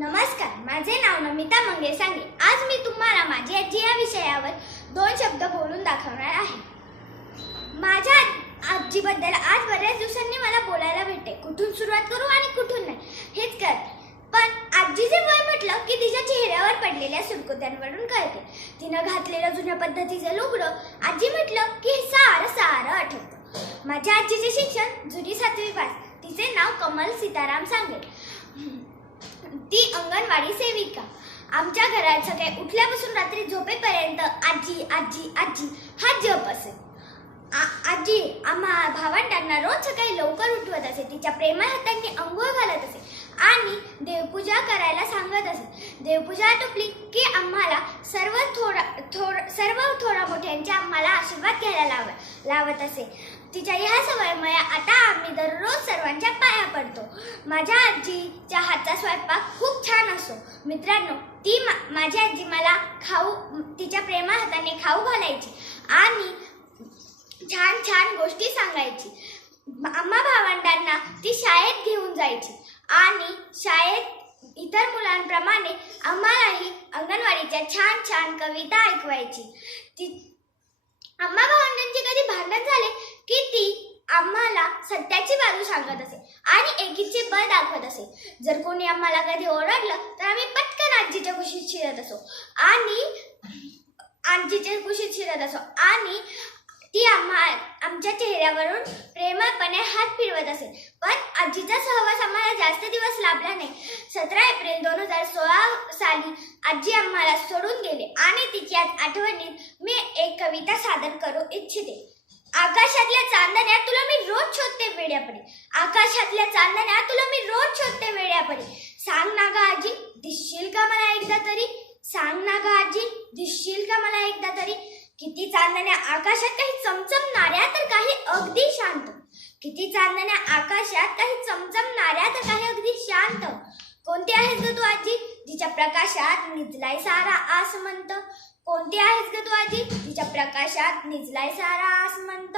नमस्कार माझे नाव नमिता मंगेसांगे आज मी तुम्हाला माझी आजी या विषयावर दोन शब्द बोलून दाखवणार आहे. माझ्या आजीबद्दल आज बऱ्याच दिवसांनी मला बोलायला भेटते. कुठून सुरुवात करू आणि कुठून नाही हेच करते पण आजीचे वय म्हटलं की तिच्या चेहऱ्यावर पडलेल्या सुरकुत्यांवरून कळते. तिनं घातलेलं जुन्या पद्धतीचं लुगडं आजी म्हटलं की सारं सारं आठवतं. माझ्या आजीचे शिक्षण जुनी सातवी पास. तिचे नाव कमल सीताराम सांगे ती अंगणवाडी सेविका. आमच्या घरात सकाळी उठल्यापासून रात्री झोपेपर्यंत आजी आजी आजी हा जप असे. आ- आजी आम्हा भावंडांना रोज सकाळी लवकर उठवत असे. तिच्या प्रेमा हातांनी अंघोळ घालत असे आणि देवपूजा करायला सांगत असे. देवपूजा आटोपली की आम्हाला सर्व थोडा थोड सर्व थोडा मोठ्यांचे आम्हाला आशीर्वाद घ्यायला लाव लावत असे. तिच्या ह्या सवयमुळे आता आम्ही दररोज सर्वांच्या पाया पडतो. माझ्या आजीच्या हातचा स्वयंपाक खूप छान असतो मित्रांनो ती मा- माझी आजी मला खाऊ तिच्या प्रेमा हाताने खाऊ घालायची आणि छान छान गोष्टी सांगायची. आम्हा भावंडांना ती शाळेत घेऊन जायची आणि शाळेत इतर मुलांप्रमाणे आम्हालाही अंगणवाडीच्या छान छान कविता ऐकवायची. ती आम्हा भावंडांची कधी भांडण झाले की ती आम्हाला सत्याची बाजू सांगत असे आणि एकीचे बळ दाखवत असे. जर कोणी आम्हाला कधी ओरडलं तर आम्ही पटकन आजीच्या कुशीत शिरत असो. आणि आजीच्या कुशीत शिरत असो. आणि ती आम्हा आमच्या चेहऱ्यावरून प्रेमळपणे हात फिरवत असे. पण आजीचा सहवास आम्हाला जास्त दिवस लाभला नाही. सतरा एप्रिल दोन हजार सोळा साली आजी आम्हाला सोडून गेले आणि तिच्या आठवणीत मी एक कविता सादर करू इच्छिते. आकाशातल्या चांदण्या तुला मी रोज शोधते वेड्यापणे. आकाशातल्या चांदण्या तुला मी रोज शोधते वेड्यापणे. सांग ना ग आजी दिसशील का मला एकदा तरी? सांग ना ग आजी दिसशील का मला एकदा तरी? किती चांदण्या आकाशात काही चमचमणाऱ्या तर काही अगदी शांत. किती चांदण्या आकाशात काही चमचमणाऱ्या तर काही अगदी शांत. कोणती आहेस ग तू आजी जिच्या प्रकाशात निजलाय सारा आसमंत? कोणती आहेस ग तू आजी? तिच्या प्रकाशात निजलाय सारा आसमंत.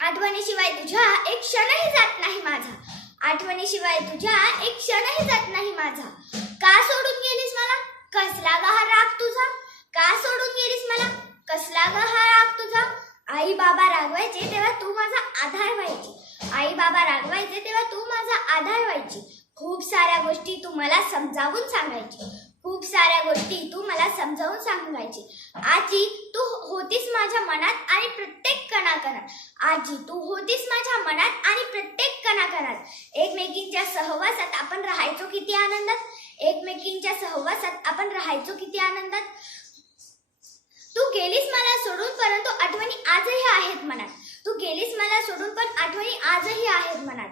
आठवणीशिवाय तुझ्या एक क्षणही जात नाही माझा. आठवणीशिवाय तुझ्या एक क्षणही जात नाही माझा. का सोडून गेलीस मला? कसला ग हा राग तुझा? का सोडून गेलीस मला? कसला ग हा राग तुझा? आई बाबा रागवायचे तेव्हा तू माझा आधार व्हायची. आई बाबा रागवायचे तेव्हा तू माझा आधार व्हायची. खूप साऱ्या गोष्टी तू मला समजावून सांगायची. खूप साऱ्या गोष्टी तू मला समजावून सांगायची. आजी तू होतीस माझ्या मनात आणि प्रत्येक कणाकणात. आजी तू होतीस माझ्या मनात आणि प्रत्येक कणाकणात. एकमेकींच्या सहवासात आपण राहायचो किती आनंदात? एकमेकींच्या सहवासात आपण राहायचो किती आनंदात? तू गेलीस मला सोडून परंतु आठवणी आजही आहेत मनात. तू गेलीस मला सोडून पण आठवणी आजही आहेत मनात.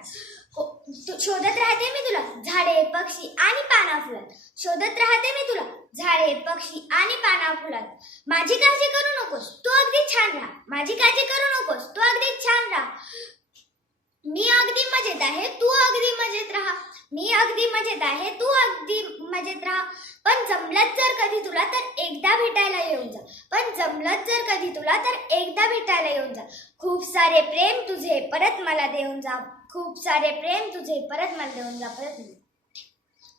शोधत राहते मी तुला. झाडे पक्षी आणि पाना फुलात शोधत राहते मी तुला. झाडे पक्षी आणि पाना फुलात माझी काळजी करू नकोस. तू अगदी छान राहा. माझी काळजी करू नकोस. तू अगदी छान राहा. मी अगदी मजेत आहे. तू अगदी मजेत राहा. मी अगदी मजेत आहे. तू अगदी मजेत राहा. पण जमलंच जर कधी तुला तर एकदा भेटायला येऊन जा. पण जमलंच जर कधी तुला तर एकदा भेटायला येऊन जा. खूप सारे प्रेम तुझे. परत मला देऊन जा. खूप सारे प्रेम तुझे परत मला देऊन जा परत